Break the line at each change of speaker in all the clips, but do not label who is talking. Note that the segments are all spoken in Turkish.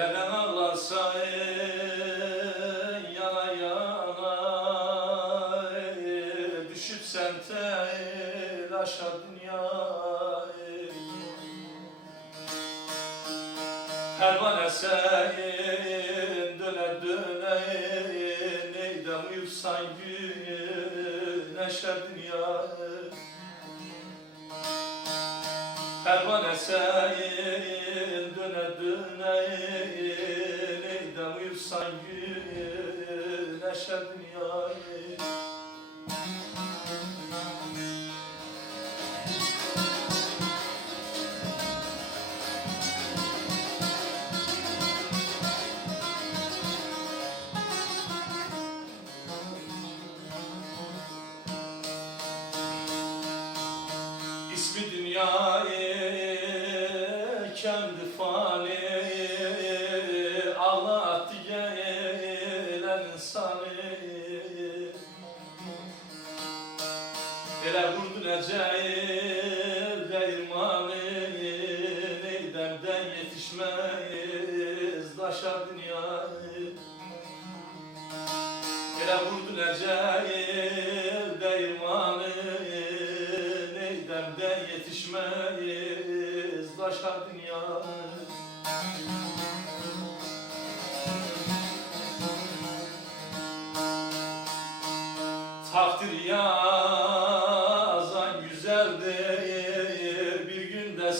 Eleden ağlarsa yana yana Düşüp sen telaşa dünya Pervane sen döne döne Neydem uyursan güneşe dünya Pervane sen döne döne güneşe dünya İsmi dünyayı Ele vurdu necel değirmanı Neydemden yetişmez daşa dünyayı. Ele vurdu necel değirmanı Neydemden yetişmeyiz daşa dünya Takdir yazan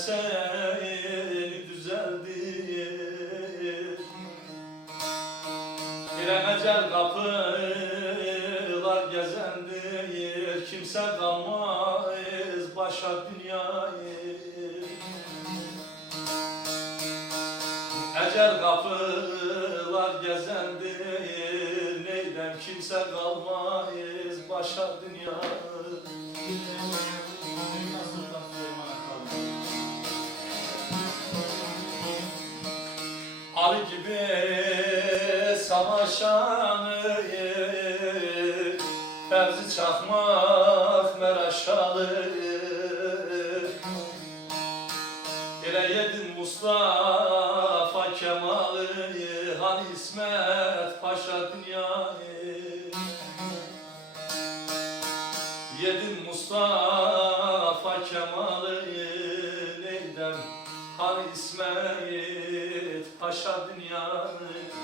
seni düzeldir Giren ecel kapılar gezendir Kimse kalmaz başa dünyayı. Ecel kapılar gezendir Neydem kimse kalmaz başa dünyayı Arı gibi savaşanı Fevzi çakmak meraşalı Ele yedin Mustafa Kemal'ı Hani İsmet Paşa dünyayı. Yedin Mustafa Kemal'ı Neydem Hani İsmet Paşa dünyayı